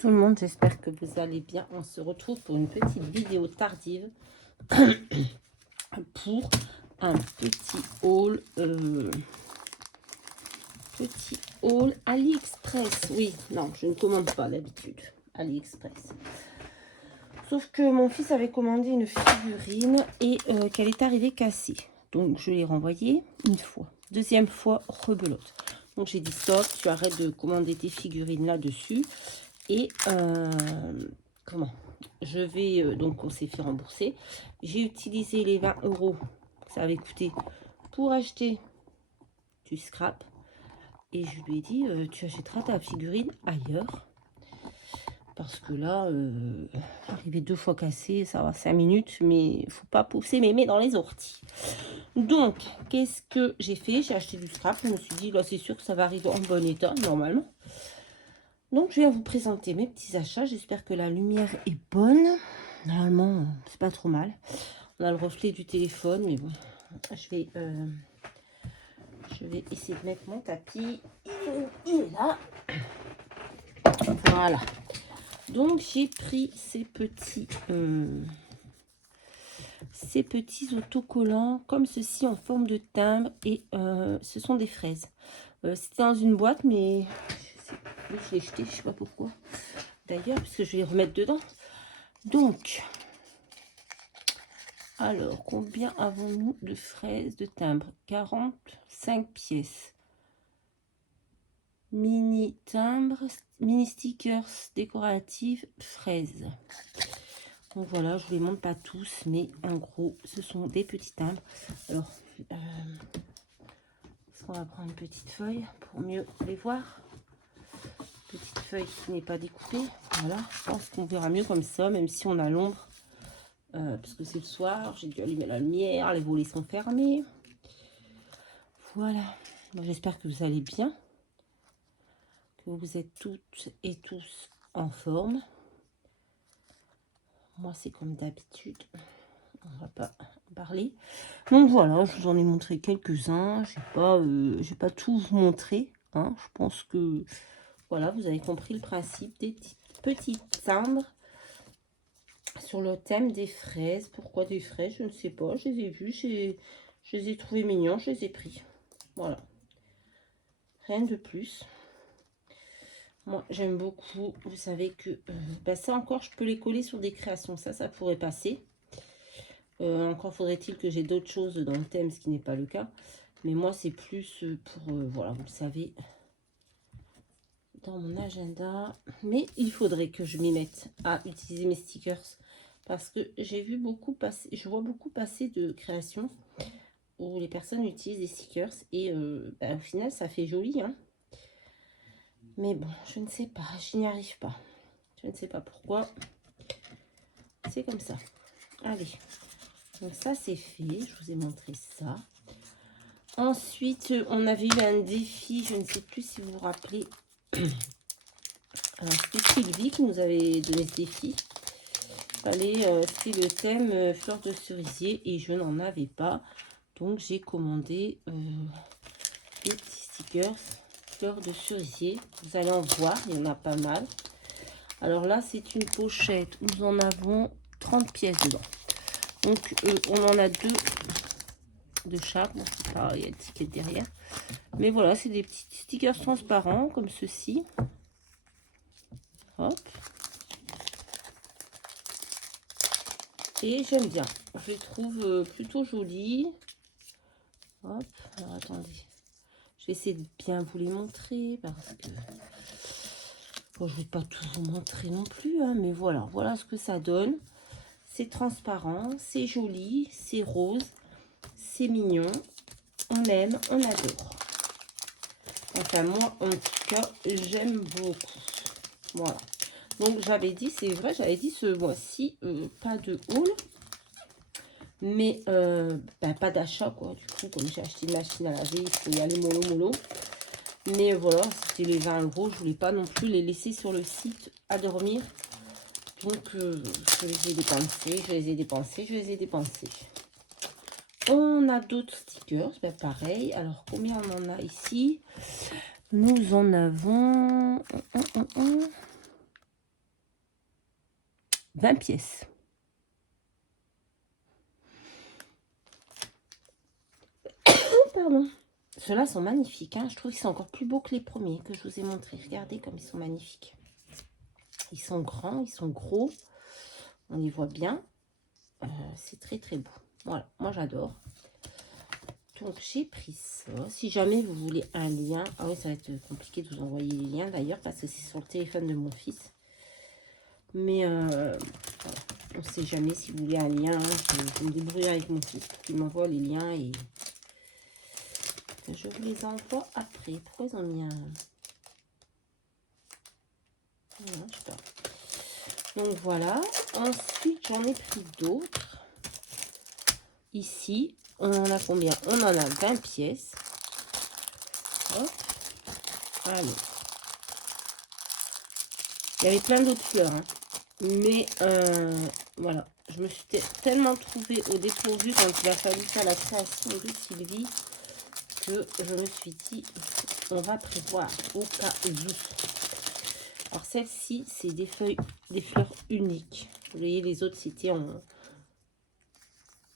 tout le monde, j'espère que vous allez bien. On se retrouve pour une petite vidéo tardive pour un petit haul AliExpress. Oui, non, je ne commande pas d'habitude AliExpress. Sauf que mon fils avait commandé une figurine et qu'elle est arrivée cassée. Donc je l'ai renvoyée une fois. Deuxième fois, rebelote. Donc j'ai dit stop, tu arrêtes de commander tes figurines là-dessus. Et comment je vais donc on s'est fait rembourser. J'ai utilisé les 20 € que ça avait coûté pour acheter du scrap. Et je lui ai dit tu achèteras ta figurine ailleurs. Parce que là, arrivé 2 fois cassé, ça va 5 minutes, mais faut pas pousser mémé dans les orties. Donc, qu'est-ce que j'ai fait? J'ai acheté du scrap. Je me suis dit, là, c'est sûr que ça va arriver en bon état, normalement. Donc, je vais vous présenter mes petits achats. J'espère que la lumière est bonne. Normalement, c'est pas trop mal. On a le reflet du téléphone, mais bon, je vais essayer de mettre mon tapis. Il est là. Voilà. Donc, j'ai pris ces petits autocollants comme ceci en forme de timbre et ce sont des fraises. C'était dans une boîte, mais je l'ai jeté, je sais pas pourquoi. D'ailleurs, puisque je vais les remettre dedans. Donc, alors, combien avons-nous de fraises de timbre? 45 pièces. Mini timbre, mini stickers décoratifs, fraises. Donc voilà, je ne les montre pas tous, mais en gros, ce sont des petits timbres. Alors, est-ce qu'on va prendre une petite feuille pour mieux les voir? Petite feuille qui n'est pas découpée. Voilà, je pense qu'on verra mieux comme ça, même si on a l'ombre. Parce que c'est le soir, j'ai dû allumer la lumière, les volets sont fermés. Voilà, j'espère que vous allez bien, que vous êtes toutes et tous en forme. Moi, c'est comme d'habitude, on va pas parler. Donc voilà, je vous en ai montré quelques-uns. J'ai pas tout vous montrer, hein. Je pense que voilà, vous avez compris le principe des petits timbres sur le thème des fraises. Pourquoi des fraises? Je ne sais pas. Je les ai vus, je les ai trouvés mignons, je les ai pris. Voilà. Rien de plus. Moi, j'aime beaucoup. Vous savez que ça encore, je peux les coller sur des créations. Ça pourrait passer. Encore faudrait-il que j'ai d'autres choses dans le thème, ce qui n'est pas le cas. Mais moi, c'est plus pour, voilà, vous le savez, dans mon agenda. Mais il faudrait que je m'y mette à utiliser mes stickers. Parce que j'ai vu beaucoup passer, je vois beaucoup passer de créations où les personnes utilisent des stickers. Et au final, ça fait joli, hein. Mais bon, je ne sais pas, je n'y arrive pas. Je ne sais pas pourquoi. C'est comme ça. Allez. Donc ça, c'est fait. Je vous ai montré ça. Ensuite, on avait eu un défi. Je ne sais plus si vous vous rappelez. C'était Sylvie qui nous avait donné ce défi. C'était le thème fleur de cerisier. Et je n'en avais pas. Donc, j'ai commandé des petits stickers fleur de cerisier. Vous allez en voir. Il y en a pas mal. Alors là, c'est une pochette où nous en avons 30 pièces dedans. Donc, on en a deux de chaque. Bon, il y a l'étiquette derrière. Mais voilà, c'est des petits stickers transparents comme ceci. Hop. Et j'aime bien. Je les trouve plutôt jolis. Hop. Alors, attendez. Je vais essayer de bien vous les montrer parce que... Bon, je ne vais pas tout vous montrer non plus, hein, mais voilà. Voilà ce que ça donne. C'est transparent, c'est joli, c'est rose, c'est mignon. On aime, on adore. Enfin, moi, en tout cas, j'aime beaucoup. Voilà. Donc, j'avais dit, c'est vrai, j'avais dit ce mois-ci, pas de haul. Mais pas d'achat, quoi. Du coup, comme j'ai acheté une machine à laver, il faut y aller mollo mollo. Mais voilà, c'était les 20 €. Je voulais pas non plus les laisser sur le site à dormir. Donc, je les ai dépensés, je les ai dépensés, je les ai dépensés. On a d'autres stickers, pareil. Alors, combien on en a ici? Nous en avons 20 pièces. Pardon. Ceux-là sont magnifiques, hein. Je trouve qu'ils sont encore plus beaux que les premiers que je vous ai montrés. Regardez comme ils sont magnifiques. Ils sont grands, ils sont gros. On les voit bien. C'est très très beau. Voilà, moi j'adore. Donc j'ai pris ça. Si jamais vous voulez un lien, ah oui, ça va être compliqué de vous envoyer les liens d'ailleurs parce que c'est sur le téléphone de mon fils. Mais voilà. On ne sait jamais si vous voulez un lien. Je me débrouille avec mon fils pour qu'il m'envoie les liens et je vous les envoie après. Pourquoi ils ont mis un... Voilà, je sais pas. Donc voilà. Ensuite, j'en ai pris d'autres. Ici, on en a combien? On en a 20 pièces. Hop. Allez. Il y avait plein d'autres fleurs. Hein. Mais voilà. Je me suis tellement trouvée au dépourvu quand il a fallu faire la création de Sylvie que je me suis dit, on va prévoir au cas où. Alors celle-ci, c'est des feuilles, des fleurs uniques. Vous voyez, les autres, c'était en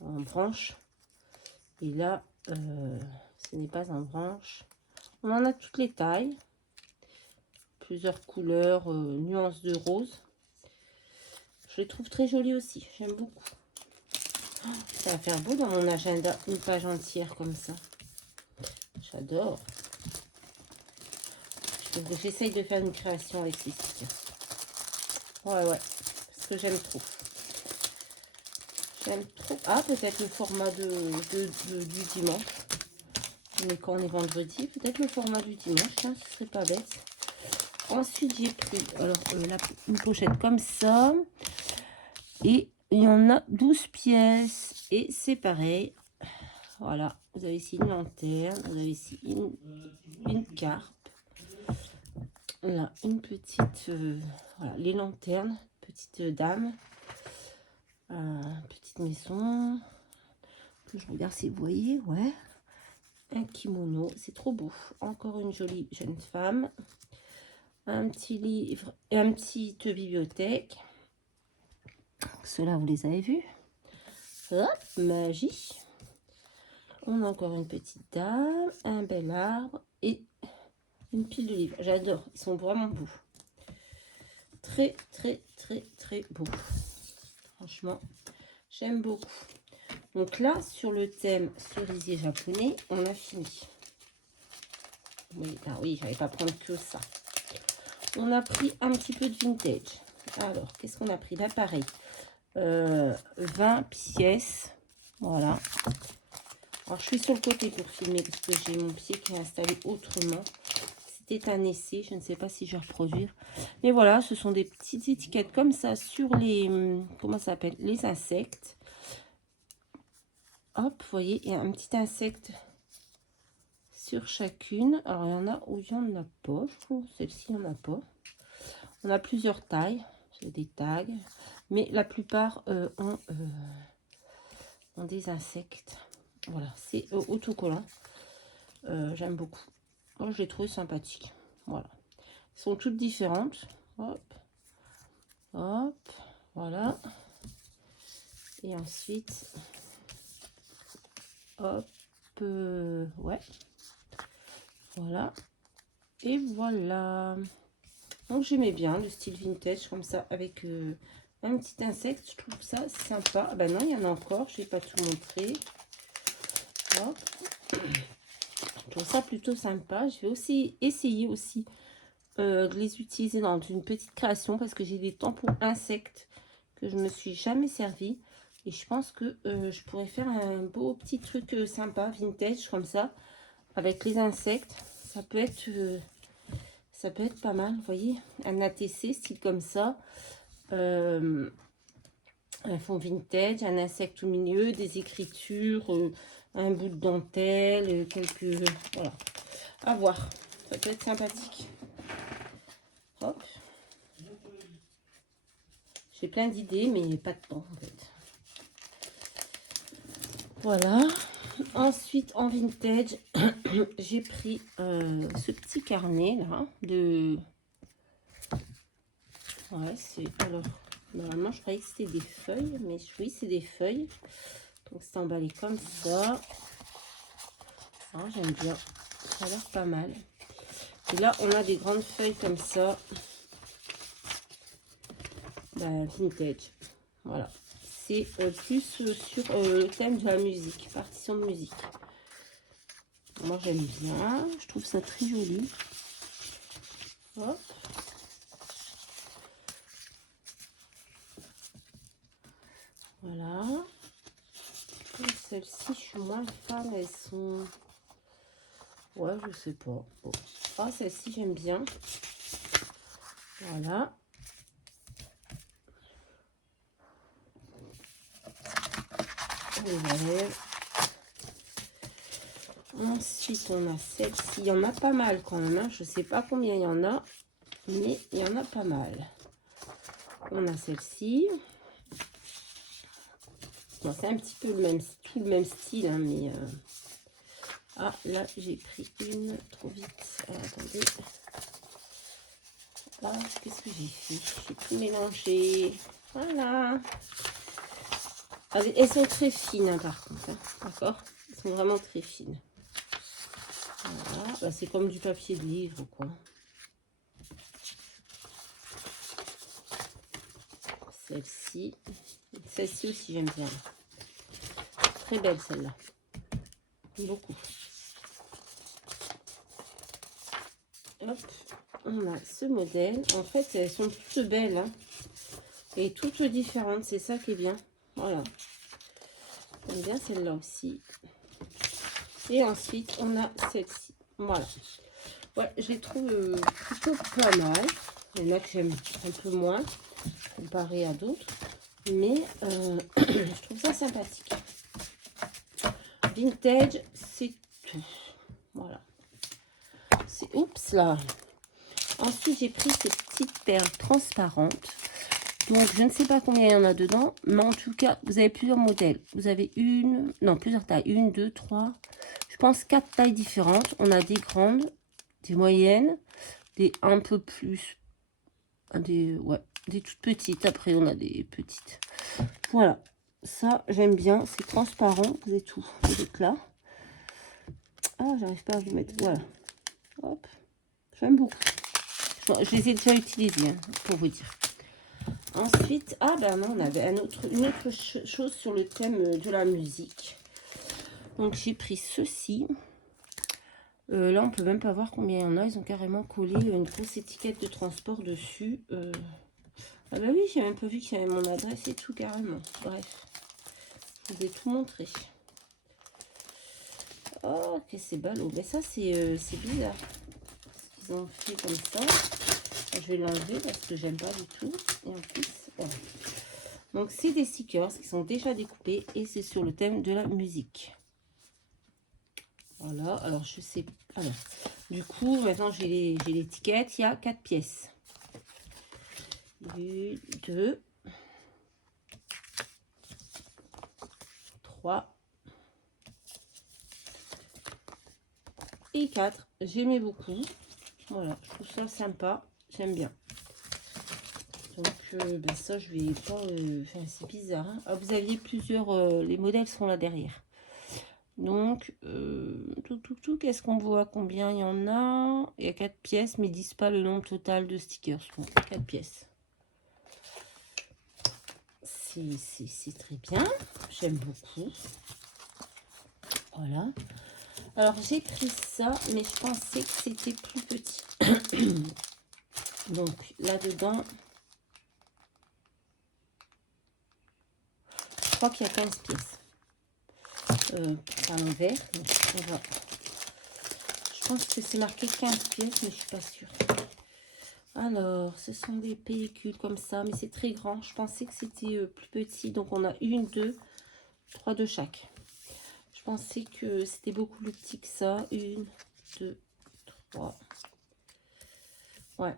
branche. Et là, ce n'est pas en branche. On en a toutes les tailles. Plusieurs couleurs, nuances de rose. Je les trouve très jolies aussi. J'aime beaucoup. Oh, ça va faire beau dans mon agenda, une page entière comme ça. J'adore. J'essaye de faire une création avec ces stickers. Ouais, ouais. Parce que j'aime trop. J'aime trop. Ah, peut-être le format du dimanche. Mais quand on est vendredi, peut-être le format du dimanche. Hein, ce serait pas bête. Ensuite, j'ai pris alors, une pochette comme ça. Et il y en a 12 pièces. Et c'est pareil. Voilà. Vous avez ici une lanterne. Vous avez ici une carpe. Là, une petite... voilà, les lanternes. Petite dame. Petite maison. Je regarde si vous voyez. Ouais. Un kimono. C'est trop beau. Encore une jolie jeune femme. Un petit livre et une petite bibliothèque. Ceux-là, vous les avez vus. Hop, magie. On a encore une petite dame, un bel arbre et une pile de livres. J'adore, ils sont vraiment beaux. Très, très, très, très beaux. Franchement, j'aime beaucoup. Donc là, sur le thème cerisier japonais, on a fini. Oui, ah oui, j'allais pas prendre que ça. On a pris un petit peu de vintage. Alors, qu'est-ce qu'on a pris? Là, pareil. 20 pièces. Voilà. Alors, je suis sur le côté pour filmer parce que j'ai mon pied qui est installé autrement. C'était un essai. Je ne sais pas si je vais reproduire. Mais voilà, ce sont des petites étiquettes comme ça sur les... Comment ça s'appelle? Les insectes. Hop, vous voyez, il y a un petit insecte sur chacune. Alors, il y en a où il n'y en a pas. Je trouve celle-ci, il n'y en a pas. On a plusieurs tailles. J'ai des tags. Mais la plupart ont des insectes. Voilà, c'est autocollant. J'aime beaucoup. Oh, je l'ai trouvé sympathique. Voilà. Elles sont toutes différentes. Hop. Hop. Voilà. Et ensuite, hop. Ouais. Voilà. Et voilà. Donc j'aimais bien le style vintage comme ça avec un petit insecte. Je trouve ça sympa. Ah ben non, il y en a encore. Je n'ai pas tout montré. Hop. Je trouve ça plutôt sympa. Je vais aussi essayer aussi de les utiliser dans une petite création parce que j'ai des tampons insectes que je me suis jamais servi. Et je pense que je pourrais faire un beau petit truc sympa, vintage comme ça, avec les insectes. Ça peut être pas mal, vous voyez. Un ATC, style comme ça. Un fond vintage, un insecte au milieu, des écritures, un bout de dentelle, quelques... Voilà. À voir. Ça peut être sympathique. Hop. J'ai plein d'idées, mais pas de temps, en fait. Voilà. Ensuite, en vintage, j'ai pris ce petit carnet là de... Ouais, c'est... Alors, Normalement, je croyais que c'était des feuilles, mais oui, c'est des feuilles. Donc, c'est emballé comme ça. Ah, j'aime bien. Ça a l'air pas mal. Et là, on a des grandes feuilles comme ça. Bah, vintage. Voilà. C'est plus sur le thème de la musique, partition de musique. Moi, j'aime bien. Je trouve ça très joli. Hop. Voilà. Celles-ci, je suis moins fan. Elles sont... Ouais, je sais pas. Bon. Ah, celle-ci, j'aime bien. Voilà. Les ensuite, on a celle-ci. Il y en a pas mal quand même. Hein. Je ne sais pas combien il y en a, mais il y en a pas mal. On a celle-ci. Bon, c'est un petit peu tout le même style, hein, mais... Ah, là, j'ai pris une trop vite. Attendez. Ah, qu'est-ce que j'ai fait? J'ai tout mélangé. Voilà. Ah, elles sont très fines, hein, par contre. Hein, d'accord? Elles sont vraiment très fines. Voilà. Bah, c'est comme du papier de livre, quoi. Celle-ci. Celle-ci aussi, j'aime bien. Très belle, celle-là. Beaucoup. Hop. On a ce modèle. En fait, elles sont toutes belles. Hein, et toutes différentes. C'est ça qui est bien. Voilà. J'aime bien celle-là aussi. Et ensuite, on a celle-ci. Voilà. Ouais, je les trouve plutôt pas mal. Il y en a que j'aime un peu moins, comparé à d'autres. Mais je trouve ça sympathique. Vintage, c'est tout. Voilà. Oups là. Ensuite, j'ai pris ces petites perles transparentes. Donc, je ne sais pas combien il y en a dedans. Mais en tout cas, vous avez plusieurs modèles. Vous avez plusieurs tailles. 1, 2, 3. Je pense 4 tailles différentes. On a des grandes, des moyennes, des un peu plus... Des toutes petites. Après, on a des petites. Voilà. Ça, j'aime bien. C'est transparent. Vous avez tout. Vous êtes là. Ah, j'arrive pas à vous mettre. Voilà. Hop. J'aime beaucoup. Bon, je les ai déjà utilisés, hein, pour vous dire. Ensuite, ah ben non, on avait une autre chose sur le thème de la musique. Donc, j'ai pris ceci. Là, on peut même pas voir combien il y en a. Ils ont carrément collé une grosse étiquette de transport dessus. Ah bah oui, j'ai même pas vu qu'il y avait mon adresse et tout carrément. Bref, je vous ai tout montré. Oh, que c'est ballot. Mais ça, c'est bizarre. Ils ont fait comme ça. Je vais l'enlever parce que j'aime pas du tout. Et en plus, voilà. Donc, c'est des stickers qui sont déjà découpés et c'est sur le thème de la musique. Voilà. Alors, je sais... Alors, du coup, maintenant, j'ai l'étiquette. Il y a 4 pièces. 1, 2, 3 et 4. J'aimais beaucoup. Voilà, je trouve ça sympa. J'aime bien. Donc, ben ça, je vais pas... Enfin, c'est bizarre. Hein. Ah, vous aviez plusieurs... les modèles sont là derrière. Donc, qu'est-ce qu'on voit? Combien il y en a? Il y a 4 pièces, mais ils disent pas le nombre total de stickers. Bon, 4 pièces. C'est très bien. J'aime beaucoup. Voilà. Alors, j'ai pris ça, mais je pensais que c'était plus petit. Donc, là-dedans, je crois qu'il y a 15 pièces. Par l'envers. Je pense que c'est marqué 15 pièces, mais je suis pas sûre. Alors, ce sont des pellicules comme ça, mais c'est très grand. Je pensais que c'était plus petit. Donc, on a 1, 2, 3 de chaque. Je pensais que c'était beaucoup plus petit que ça. 1, 2, 3. Ouais.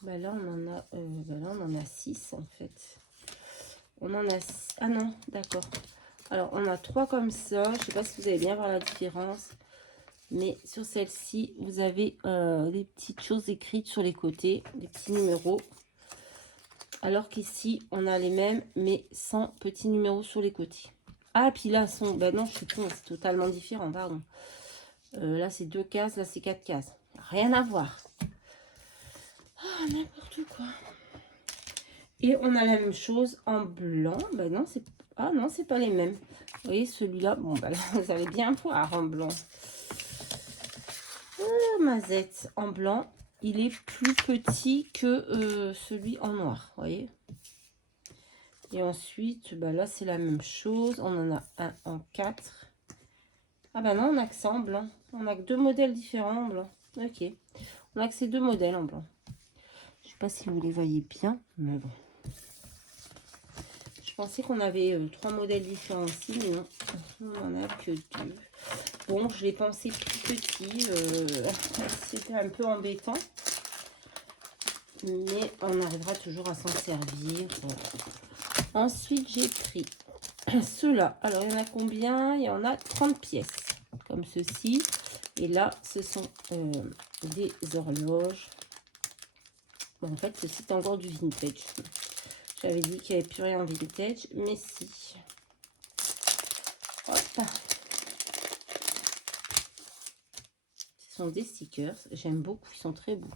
Bah là, on en a 6 en fait. On en a 6. Ah non, d'accord. Alors, on a 3 comme ça. Je sais pas si vous allez bien voir la différence. Mais sur celle-ci, vous avez des petites choses écrites sur les côtés, des petits numéros. Alors qu'ici, on a les mêmes, mais sans petits numéros sur les côtés. Ah, puis là, ben non, je suis con, c'est totalement différent, pardon. Là, c'est 2 cases, là, c'est 4 cases. Rien à voir. Ah, n'importe quoi. Et on a la même chose en blanc. Ben non, c'est... Ah non, c'est pas les mêmes. Vous voyez, celui-là, bon, ben là, vous allez bien voir en blanc. Mazette en blanc, il est plus petit que celui en noir, vous voyez. Et ensuite, ben là, c'est la même chose. On en a un en 4. Ah ben non, on a que ça en blanc. On a que 2 modèles différents en blanc. Ok. On a que ces 2 modèles en blanc. Je sais pas si vous les voyez bien, mais bon. Je pensais qu'on avait 3 modèles différents aussi, mais non. On en a que 2. Bon, je l'ai pensé plus petit. C'était un peu embêtant. Mais on arrivera toujours à s'en servir. Voilà. Ensuite, j'ai pris ceux-là. Alors, il y en a combien? Il y en a 30 pièces, comme ceci. Et là, ce sont des horloges. Bon, en fait, ceci est encore du vintage. J'avais dit qu'il n'y avait plus rien en vintage, mais si. Hop. Ce sont des stickers. J'aime beaucoup, ils sont très beaux.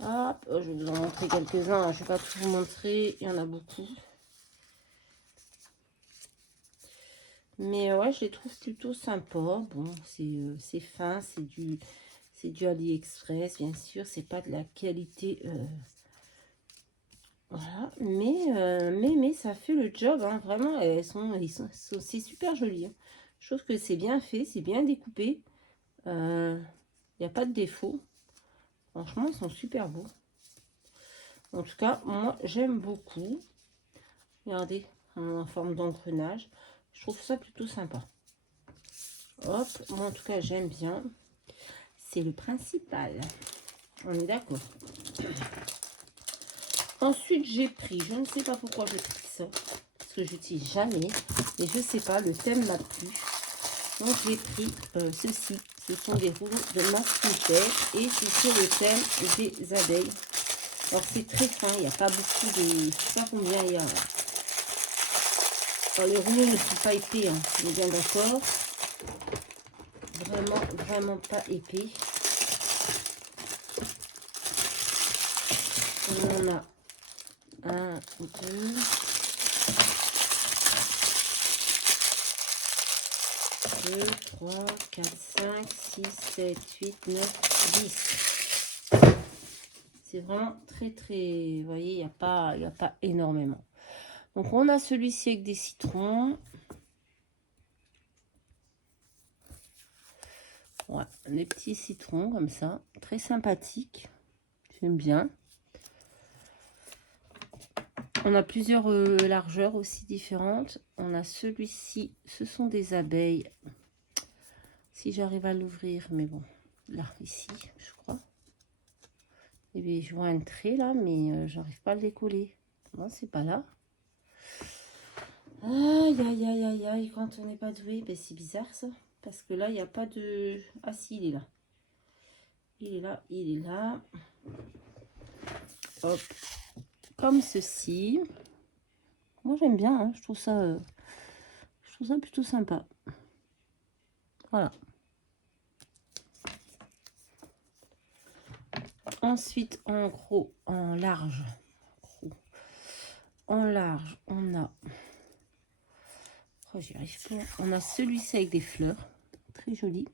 Hop, je vais vous en montrer quelques-uns. Je ne vais pas tout vous montrer, il y en a beaucoup. Mais ouais, je les trouve plutôt sympas. Bon, c'est fin, c'est du AliExpress, bien sûr. C'est pas de la qualité. Voilà, mais ça fait le job. Hein. Vraiment, c'est super joli. Hein. Je trouve que c'est bien fait, c'est bien découpé. Il n'y a pas de défaut. Franchement, ils sont super beaux. En tout cas, moi, j'aime beaucoup. Regardez, en forme d'engrenage. Je trouve ça plutôt sympa. Hop, moi en tout cas j'aime bien. C'est le principal. On est d'accord. Ensuite j'ai pris, je ne sais pas pourquoi j'ai pris ça. Parce que je n'utilise jamais. Et je sais pas, le thème m'a plu. Donc j'ai pris ceci. Ce sont des rouleaux de masking-tape. Et c'est sur le thème des abeilles. Alors c'est très fin, il n'y a pas beaucoup de... Je ne sais pas combien il y a. Alors, les rouleaux ne sont pas épais, hein, on est bien d'accord. Vraiment pas épais. On en a 1, 2, 2, 3, 4, 5, 6, 7, 8, 9, 10. C'est vraiment très, vous voyez, il n'y a pas énormément. Donc, on a celui-ci avec des citrons. Ouais, des petits citrons comme ça. Très sympathique. J'aime bien. On a plusieurs largeurs aussi différentes. On a celui-ci, ce sont des abeilles. Si j'arrive à l'ouvrir, mais bon, là, ici, je crois. Et bien, je vois un trait là, mais j'arrive pas à le décoller. Non, c'est pas là. Aïe, aïe, aïe, aïe, aïe, quand on n'est pas doué, ben, c'est bizarre ça. Parce que là, il n'y a pas de... Ah si, il est là. Il est là, il est là. Hop. Comme ceci. Moi, j'aime bien, hein. Je trouve ça plutôt sympa. Voilà. Ensuite, en gros, en large, on a... Oh, j'y arrive pas. On a celui-ci avec des fleurs. Très joli.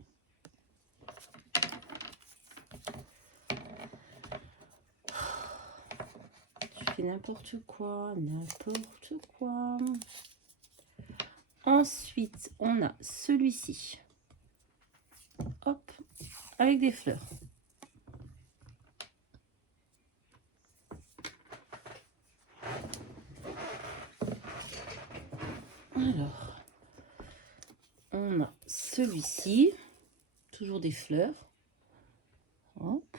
Je fais n'importe quoi, n'importe quoi. Ensuite, on a celui-ci. Hop, avec des fleurs. Alors, on a celui-ci. Toujours des fleurs. Hop.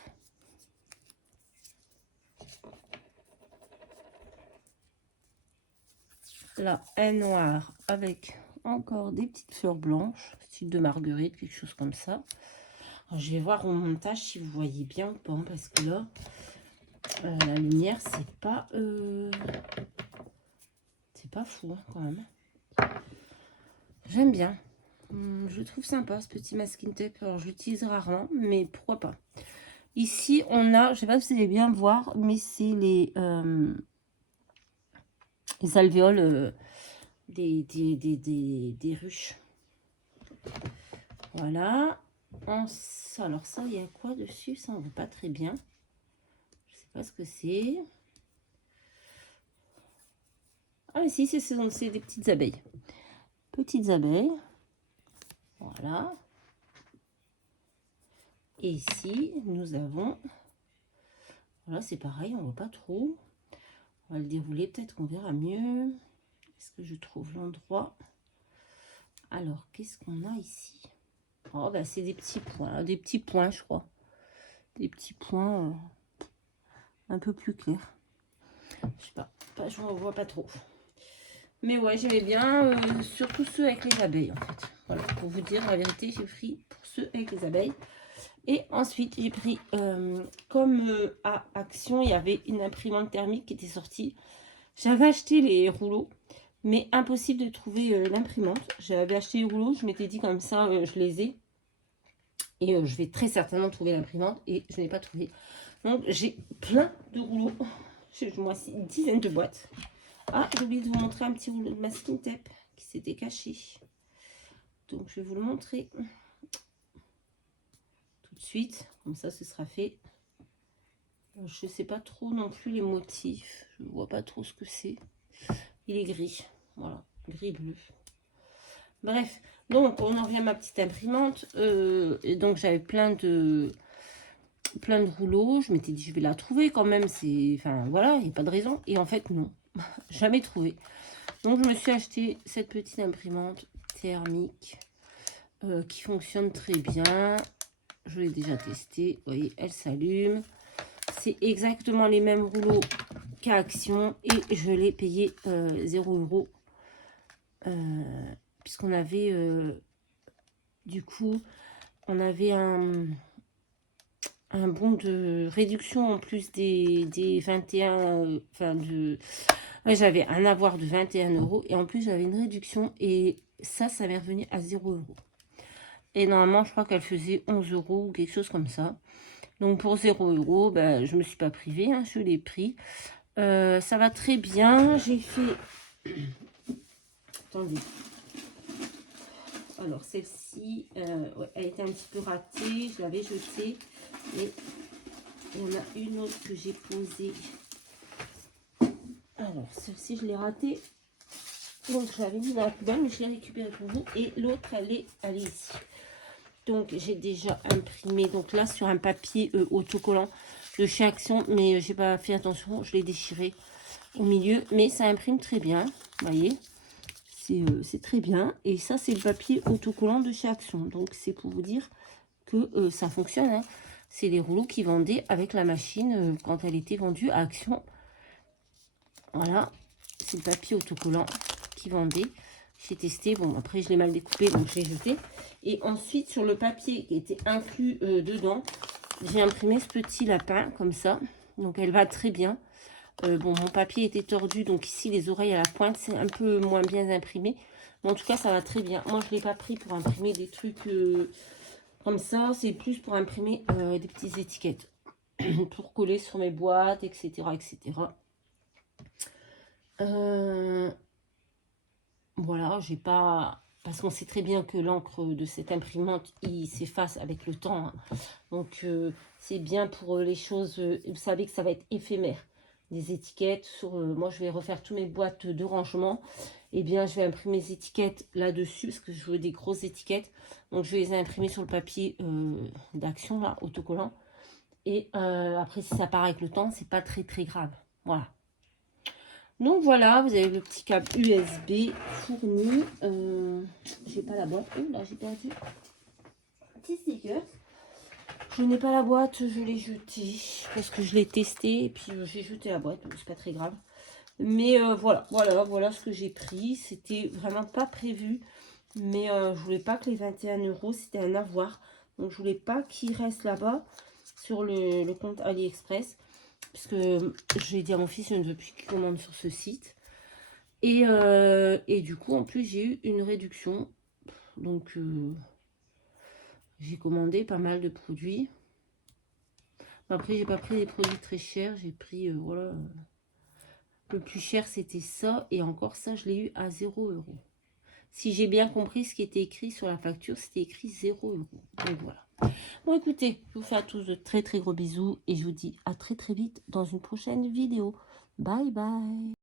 Là, un noir avec encore des petites fleurs blanches, style de marguerite, quelque chose comme ça. Alors, je vais voir au montage si vous voyez bien ou pas, parce que là, La lumière, c'est pas fou hein, quand même. J'aime bien. Je le trouve sympa ce petit masking tape. Alors je l'utilise rarement, mais pourquoi pas. Ici on a, je sais pas si vous allez bien voir, mais c'est les alvéoles des ruches. Voilà. Alors ça, il y a quoi dessus? Ça on voit pas très bien. Je sais pas ce que c'est. Ah mais si, c'est des petites abeilles. Petites abeilles. Voilà. Et ici, nous avons... Voilà, c'est pareil, on voit pas trop. On va le dérouler, peut-être qu'on verra mieux. Est-ce que je trouve l'endroit? Alors, qu'est-ce qu'on a ici? Oh, bah, c'est des petits points, je crois. Des petits points un peu plus clairs. Je sais pas, je ne vois pas trop. Mais ouais, j'aimais bien, surtout ceux avec les abeilles, en fait. Voilà, pour vous dire la vérité, j'ai pris pour ceux avec les abeilles. Et ensuite, j'ai pris, comme à Action, il y avait une imprimante thermique qui était sortie. J'avais acheté les rouleaux, mais impossible de trouver l'imprimante. J'avais acheté les rouleaux, je m'étais dit comme ça, je les ai. Et je vais très certainement trouver l'imprimante, et je n'ai pas trouvé. Donc, j'ai plein de rouleaux. J'ai une dizaine de boîtes. Ah, j'ai oublié de vous montrer un petit rouleau de masking tape qui s'était caché. Donc, je vais vous le montrer tout de suite. Comme ça, ce sera fait. Je ne sais pas trop non plus les motifs. Je ne vois pas trop ce que c'est. Il est gris. Voilà, gris-bleu. Bref, donc on en revient à ma petite imprimante. Et donc j'avais plein de rouleaux. Je m'étais dit, je vais la trouver quand même. Enfin voilà, il n'y a pas de raison. Et en fait, non. Jamais trouvé. Donc je me suis acheté cette petite imprimante thermique qui fonctionne très bien. Je l'ai déjà testé. Vous voyez, elle s'allume. C'est exactement les mêmes rouleaux qu'à Action et je l'ai payé 0 €. Puisqu'on avait du coup, on avait un bon de réduction en plus des 21, enfin ouais, j'avais un avoir de 21 € et en plus j'avais une réduction et ça m'est revenu à 0 €. Et normalement, je crois qu'elle faisait 11 € ou quelque chose comme ça. Donc pour 0 €, ben, je me suis pas privée, hein, je l'ai pris. Ça va très bien. J'ai fait... Attendez. Alors celle-ci, ouais, elle était un petit peu ratée. Je l'avais jetée. Et il y en a une autre que j'ai posée. Alors celle-ci, je l'ai ratée. Donc je l'avais mis dans la poubelle, mais je l'ai récupérée pour vous. Et l'autre, elle est ici. Donc j'ai déjà imprimé, donc là sur un papier autocollant de chez Action, mais j'ai pas fait attention, je l'ai déchiré au milieu, mais ça imprime très bien, vous voyez, c'est très bien. Et ça c'est le papier autocollant de chez Action, donc c'est pour vous dire que ça fonctionne, hein. C'est les rouleaux qui vendaient avec la machine quand elle était vendue à Action. Voilà, c'est le papier autocollant qui vendait. J'ai testé, bon après je l'ai mal découpé donc je l'ai jeté. Et ensuite sur le papier qui était inclus dedans, j'ai imprimé ce petit lapin comme ça. Donc elle va très bien. Bon, mon papier était tordu, donc ici les oreilles à la pointe c'est un peu moins bien imprimé. Mais en tout cas ça va très bien. Moi je ne l'ai pas pris pour imprimer des trucs comme ça. C'est plus pour imprimer des petites étiquettes. Pour coller sur mes boîtes, etc. etc. Voilà, j'ai pas... Parce qu'on sait très bien que l'encre de cette imprimante, il s'efface avec le temps, hein. Donc, c'est bien pour les choses... vous savez que ça va être éphémère. Des étiquettes. Moi, je vais refaire toutes mes boîtes de rangement. Eh bien, je vais imprimer mes étiquettes là-dessus, parce que je veux des grosses étiquettes. Donc, je vais les imprimer sur le papier d'Action, là, autocollant. Et après, si ça part avec le temps, c'est pas très, très grave. Voilà. Donc voilà, vous avez le petit câble USB fourni. J'ai pas la boîte. Oh là, j'ai perdu. Petit sticker. Je n'ai pas la boîte, je l'ai jetée parce que je l'ai testé et puis j'ai jeté la boîte, donc c'est pas très grave. Mais voilà ce que j'ai pris. C'était vraiment pas prévu, mais je voulais pas que les 21 €, c'était un avoir. Donc je voulais pas qu'il reste là-bas sur le compte AliExpress. Parce que j'ai dit à mon fils, je ne veux plus qu'il commande sur ce site. Et du coup, en plus, j'ai eu une réduction. Donc, j'ai commandé pas mal de produits. Après, j'ai pas pris des produits très chers. J'ai pris, voilà. Le plus cher, c'était ça. Et encore ça, je l'ai eu à 0 €. Si j'ai bien compris ce qui était écrit sur la facture, c'était écrit 0 €. Donc voilà. Bon, écoutez, je vous fais à tous de très très gros bisous. Et je vous dis à très très vite dans une prochaine vidéo. Bye bye.